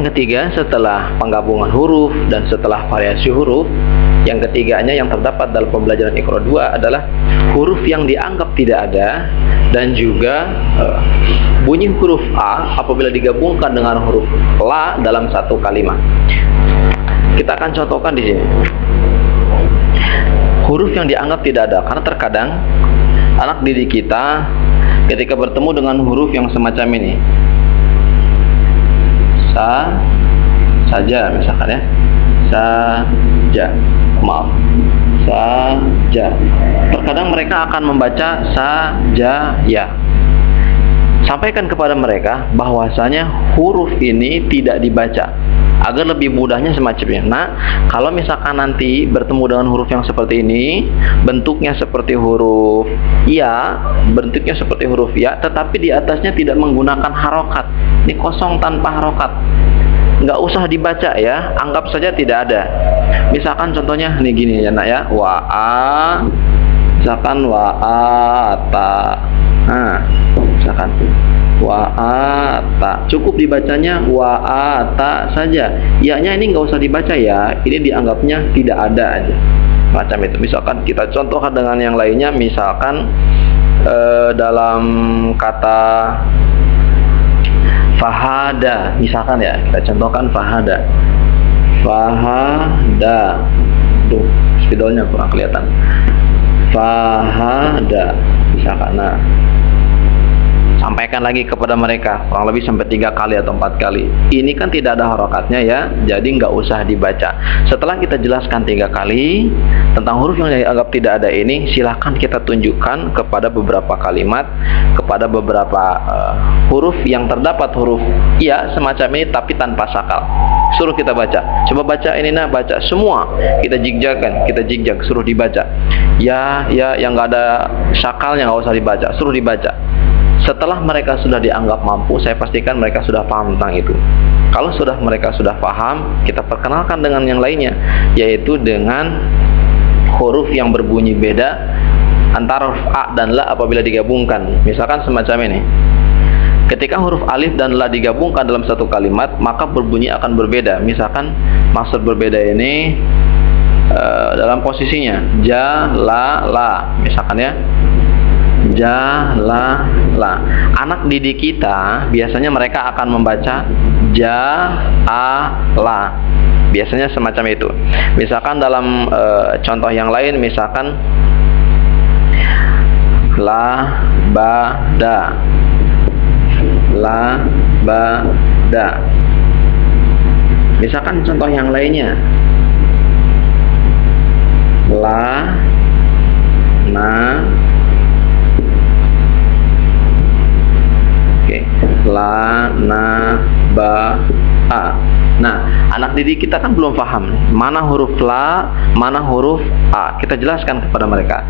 Yang ketiga, setelah penggabungan huruf dan setelah variasi huruf, yang ketiganya yang terdapat dalam pembelajaran Iqra 2 adalah huruf yang dianggap tidak ada dan juga bunyi huruf A apabila digabungkan dengan huruf La dalam satu kalimat. Kita akan contohkan di sini. Huruf yang dianggap tidak ada, karena terkadang anak didik kita ketika bertemu dengan huruf yang semacam ini, saja misalkan ya, saja, maaf, saja. Terkadang mereka akan membaca saja ya. Sampaikan kepada mereka bahwasanya huruf ini tidak dibaca agar lebih mudahnya semacamnya. Nah, kalau misalkan nanti bertemu dengan huruf yang seperti ini, bentuknya seperti huruf ya, bentuknya seperti huruf ya, tetapi di atasnya tidak menggunakan harokat. Ini kosong tanpa harokat. Nggak usah dibaca ya, anggap saja tidak ada. Misalkan contohnya nih gini ya nak ya, wa'a, misalkan wa'ata. Nah, misalkan wa'ata, cukup dibacanya wa'ata saja. Ya-nya ini nggak usah dibaca ya, ini dianggapnya tidak ada aja. Macam itu. Misalkan kita contohkan dengan yang lainnya, misalkan dalam kata fahada, misalkan ya, kita contohkan fahada. Fahada. Tuh, spidolnya kurang kelihatan. Fahada, misalkan. Nah, sampaikan lagi kepada mereka kurang lebih sampai 3 kali atau 4 kali. Ini kan tidak ada harokatnya ya, jadi nggak usah dibaca. Setelah kita jelaskan 3 kali tentang huruf yang dianggap tidak ada ini, silahkan kita tunjukkan kepada beberapa kalimat, kepada beberapa huruf yang terdapat huruf ya semacam ini tapi tanpa sakal. Suruh kita baca. Coba baca ini nah, baca semua. Kita jigjagkan, kita jigjag, suruh dibaca. Ya, yang nggak ada sakalnya nggak usah dibaca, suruh dibaca. Setelah mereka sudah dianggap mampu, saya pastikan mereka sudah paham tentang itu. Kalau mereka sudah paham, kita perkenalkan dengan yang lainnya, yaitu dengan huruf yang berbunyi beda antara huruf A dan La apabila digabungkan. Misalkan semacam ini. Ketika huruf alif dan la digabungkan dalam satu kalimat, maka berbunyi akan berbeda. Misalkan maksud berbeda ini dalam posisinya ja, la, misalkan ya, ja, la. Anak didik kita biasanya mereka akan membaca ja, a, la. Biasanya semacam itu. Misalkan dalam contoh yang lain, misalkan la, ba, da. La, ba, da. Misalkan contoh yang lainnya, la, na. Oke, la, na, ba, a. Nah, anak didik kita kan belum paham mana huruf la, mana huruf a. Kita jelaskan kepada mereka.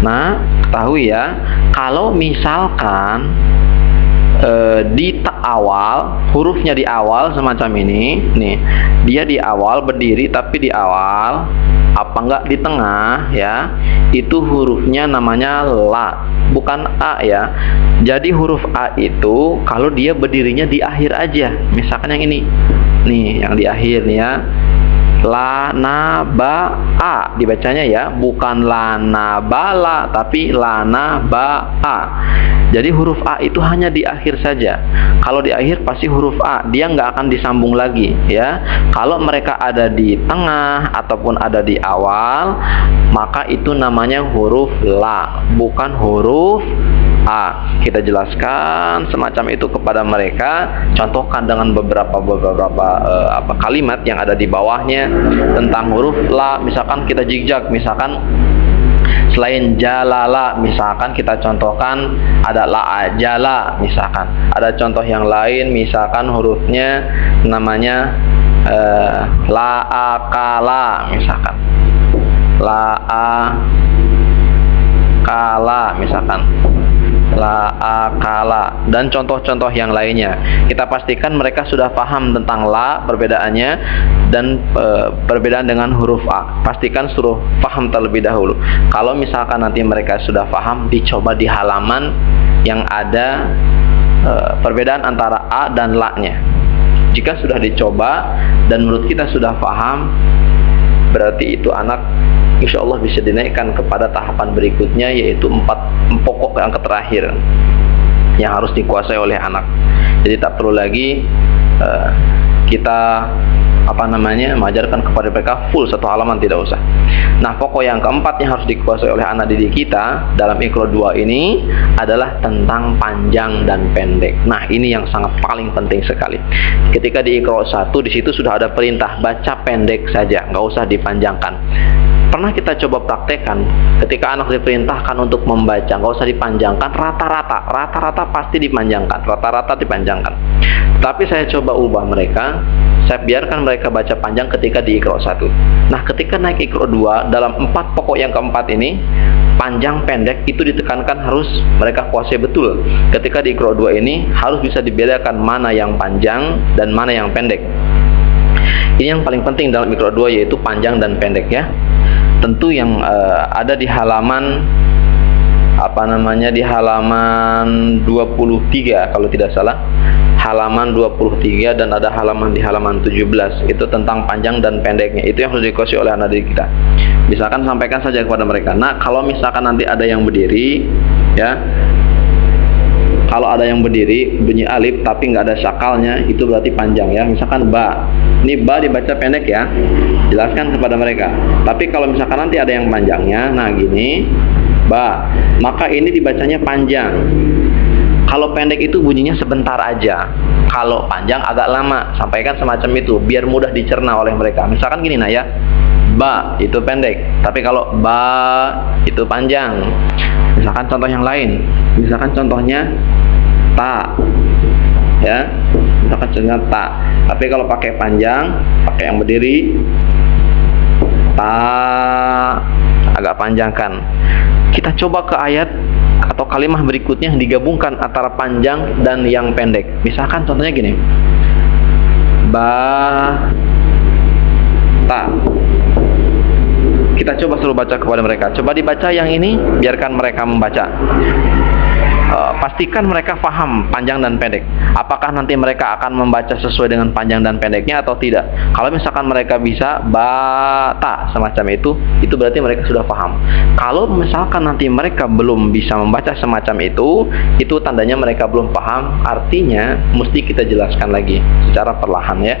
Nah, ketahui ya, kalau misalkan di awal, hurufnya di awal semacam ini, nih, dia di awal berdiri tapi di awal, apa enggak di tengah ya, itu hurufnya namanya la, bukan a ya. Jadi huruf a itu kalau dia berdirinya di akhir aja, misalkan yang ini, nih, yang di akhir nih ya, la, na, ba, a dibacanya ya, bukan la, na, ba, la, tapi la, na, ba, a. Jadi huruf A itu hanya di akhir saja. Kalau di akhir pasti huruf A, dia nggak akan disambung lagi ya. Kalau mereka ada di tengah ataupun ada di awal, maka itu namanya huruf La, bukan huruf A. Kita jelaskan semacam itu kepada mereka. Contohkan dengan beberapa kalimat yang ada di bawahnya tentang huruf La. Misalkan kita jigjag, misalkan selain jalala, misalkan kita contohkan ada la jala, misalkan ada contoh yang lain, misalkan hurufnya namanya la akala, misalkan la akala, misalkan la akala, dan contoh-contoh yang lainnya. Kita pastikan mereka sudah paham tentang la, perbedaannya, dan perbedaan dengan huruf A. Pastikan suruh paham terlebih dahulu. Kalau misalkan nanti mereka sudah paham, dicoba di halaman yang ada perbedaan antara A dan La-nya. Jika sudah dicoba dan menurut kita sudah paham, berarti itu anak insya Allah bisa dinaikkan kepada tahapan berikutnya, yaitu 4 pokok yang terakhir yang harus dikuasai oleh anak. Jadi tak perlu lagi kita mengajarkan kepada mereka full 1 halaman, tidak usah. Nah, pokok yang keempat yang harus dikuasai oleh anak didik kita dalam Iqra 2 ini adalah tentang panjang dan pendek. Nah, ini yang sangat paling penting sekali. Ketika di Iqra 1 di situ sudah ada perintah baca pendek saja, nggak usah dipanjangkan. Pernah kita coba praktekkan ketika anak diperintahkan untuk membaca, nggak usah dipanjangkan, rata-rata pasti dipanjangkan, tapi saya coba ubah mereka, saya biarkan mereka baca panjang ketika di Iqra 1. Nah, ketika naik Iqra 2, dalam 4 pokok yang keempat ini, panjang pendek itu ditekankan harus mereka kuasai betul. Ketika di Iqra 2 ini harus bisa dibedakan mana yang panjang dan mana yang pendek. Ini yang paling penting dalam Iqra 2, yaitu panjang dan pendek ya. Tentu yang ada di halaman di halaman 23 kalau tidak salah, halaman 23 dan ada halaman di halaman 17, itu tentang panjang dan pendeknya. Itu yang harus dikuasai oleh anak didik kita. Misalkan sampaikan saja kepada mereka, nah kalau misalkan nanti ada yang berdiri ya, kalau ada yang berdiri bunyi alif tapi nggak ada syakalnya, itu berarti panjang ya. Misalkan ba, ini ba dibaca pendek ya, jelaskan kepada mereka. Tapi kalau misalkan nanti ada yang panjangnya, nah gini ba, maka ini dibacanya panjang. Kalau pendek itu bunyinya sebentar aja, kalau panjang agak lama. Sampaikan semacam itu biar mudah dicerna oleh mereka. Misalkan gini nah ya, ba itu pendek, tapi kalau ba itu panjang. Misalkan contoh yang lain, misalkan contohnya ta ya, misalkan contohnya ta, tapi kalau pakai panjang, pakai yang berdiri, ta agak panjangkan. Kita coba ke ayat atau kalimat berikutnya yang digabungkan antara panjang dan yang pendek. Misalkan contohnya gini, ba ta. Kita coba suruh baca kepada mereka. Coba dibaca yang ini, biarkan mereka membaca. Pastikan mereka paham panjang dan pendek. Apakah nanti mereka akan membaca sesuai dengan panjang dan pendeknya atau tidak? Kalau misalkan mereka bisa bata semacam itu berarti mereka sudah paham. Kalau misalkan nanti mereka belum bisa membaca semacam itu tandanya mereka belum paham. Artinya mesti kita jelaskan lagi secara perlahan ya.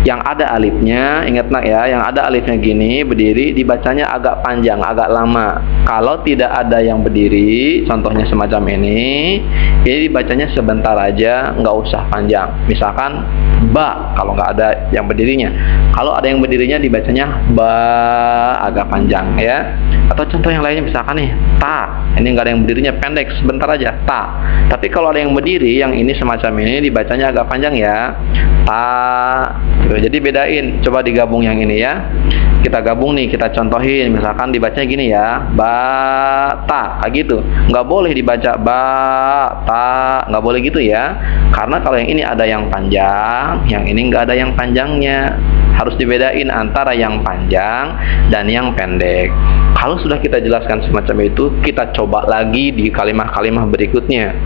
Yang ada alifnya, ingat nak ya, yang ada alifnya gini, berdiri, dibacanya agak panjang, agak lama. Kalau tidak ada yang berdiri, contohnya semacam ini dibacanya sebentar aja, nggak usah panjang. Misalkan ba, kalau nggak ada yang berdirinya. Kalau ada yang berdirinya, dibacanya ba, agak panjang ya. Atau contoh yang lainnya, misalkan nih, ta, ini nggak ada yang berdirinya, pendek, sebentar aja, ta. Tapi kalau ada yang berdiri, yang ini semacam ini, dibacanya agak panjang ya, ta. Jadi bedain, coba digabung yang ini ya. Kita gabung nih, kita contohin. Misalkan dibacanya gini ya, ba ta, gitu. Nggak boleh dibaca ba ta, nggak boleh gitu ya. Karena kalau yang ini ada yang panjang, yang ini nggak ada yang panjangnya. Harus dibedain antara yang panjang dan yang pendek. Kalau sudah kita jelaskan semacam itu, kita coba lagi di kalimat-kalimat berikutnya.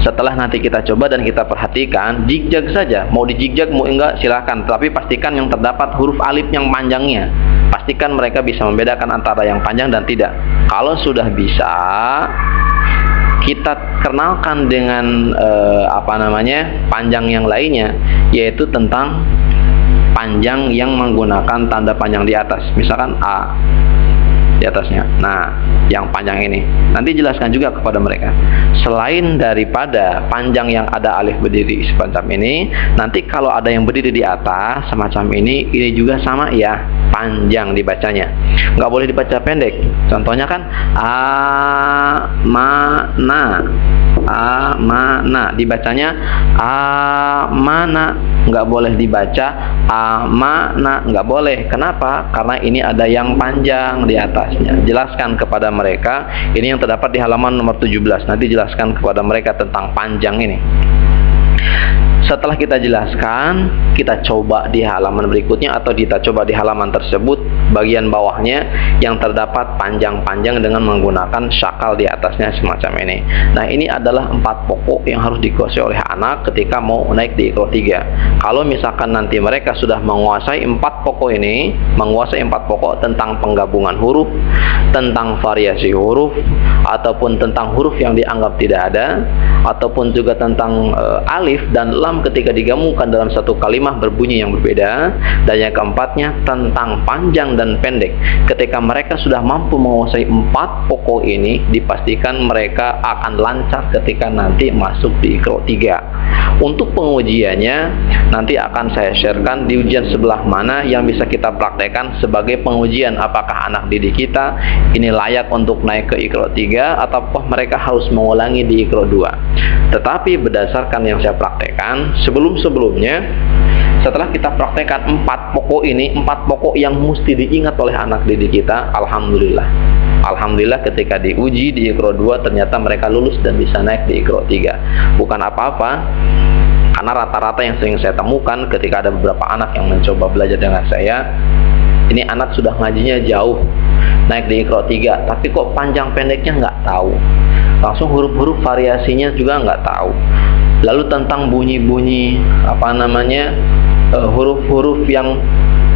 Setelah nanti kita coba dan kita perhatikan, jigjag saja. Mau dijigjag mau enggak silahkan, tapi pastikan yang terdapat huruf alif yang panjangnya. Pastikan mereka bisa membedakan antara yang panjang dan tidak. Kalau sudah bisa, kita kenalkan dengan panjang yang lainnya, yaitu tentang panjang yang menggunakan tanda panjang di atas. Misalkan A di atasnya. Nah, yang panjang ini nanti jelaskan juga kepada mereka. Selain daripada panjang yang ada alif berdiri semacam ini, nanti kalau ada yang berdiri di atas semacam ini juga sama ya, panjang dibacanya. Nggak boleh dibaca pendek. Contohnya kan amana, amana dibacanya amana, nggak boleh dibaca amana, nggak boleh. Kenapa? Karena ini ada yang panjang di atasnya. Jelaskan kepada mereka, ini yang terdapat di halaman nomor 17. Nanti jelaskan kepada mereka tentang panjang ini. Setelah kita jelaskan, kita coba di halaman berikutnya atau kita coba di halaman tersebut, bagian bawahnya yang terdapat panjang-panjang dengan menggunakan syakal di atasnya semacam ini. Nah, ini adalah 4 pokok yang harus dikuasai oleh anak ketika mau naik di Iqra 3. Kalau misalkan nanti mereka sudah menguasai 4 pokok ini, menguasai 4 pokok tentang penggabungan huruf, tentang variasi huruf, ataupun tentang huruf yang dianggap tidak ada, ataupun juga tentang alif dan lam ketika digabungkan dalam satu kalimat berbunyi yang berbeda, dan yang keempatnya tentang panjang dan pendek. Ketika mereka sudah mampu menguasai 4 pokok ini, dipastikan mereka akan lancar ketika nanti masuk di Iqra 3. Untuk pengujiannya nanti akan saya sharekan di ujian sebelah mana yang bisa kita praktekkan sebagai pengujian apakah anak didik kita ini layak untuk naik ke Iqra 3 ataukah mereka harus mengulangi di Iqra 2. Tetapi berdasarkan yang saya praktekkan sebelumnya, setelah kita praktekkan 4 pokok ini, 4 pokok yang mesti diingat oleh anak didik kita, Alhamdulillah ketika diuji di Iqra 2 ternyata mereka lulus dan bisa naik di Iqra 3. Bukan apa-apa, karena rata-rata yang sering saya temukan ketika ada beberapa anak yang mencoba belajar dengan saya, ini anak sudah ngajinya jauh, naik di Iqra 3, tapi kok panjang pendeknya nggak tahu. Langsung huruf-huruf variasinya juga nggak tahu. Lalu tentang bunyi-bunyi huruf-huruf yang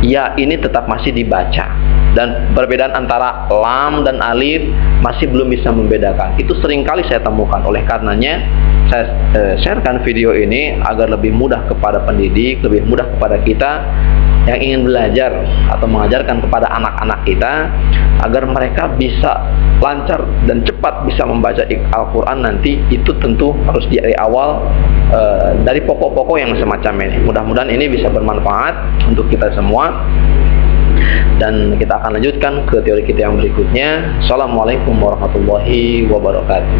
ya ini tetap masih dibaca, dan perbedaan antara lam dan alif masih belum bisa membedakan. Itu seringkali saya temukan. Oleh karenanya saya sharekan video ini agar lebih mudah kepada pendidik, lebih mudah kepada kita yang ingin belajar atau mengajarkan kepada anak-anak kita agar mereka bisa lancar dan cepat bisa membaca Al-Quran nanti. Itu tentu harus dari awal, dari pokok-pokok yang semacam ini. Mudah-mudahan ini bisa bermanfaat untuk kita semua, dan kita akan lanjutkan ke teori kita yang berikutnya. Assalamualaikum warahmatullahi wabarakatuh.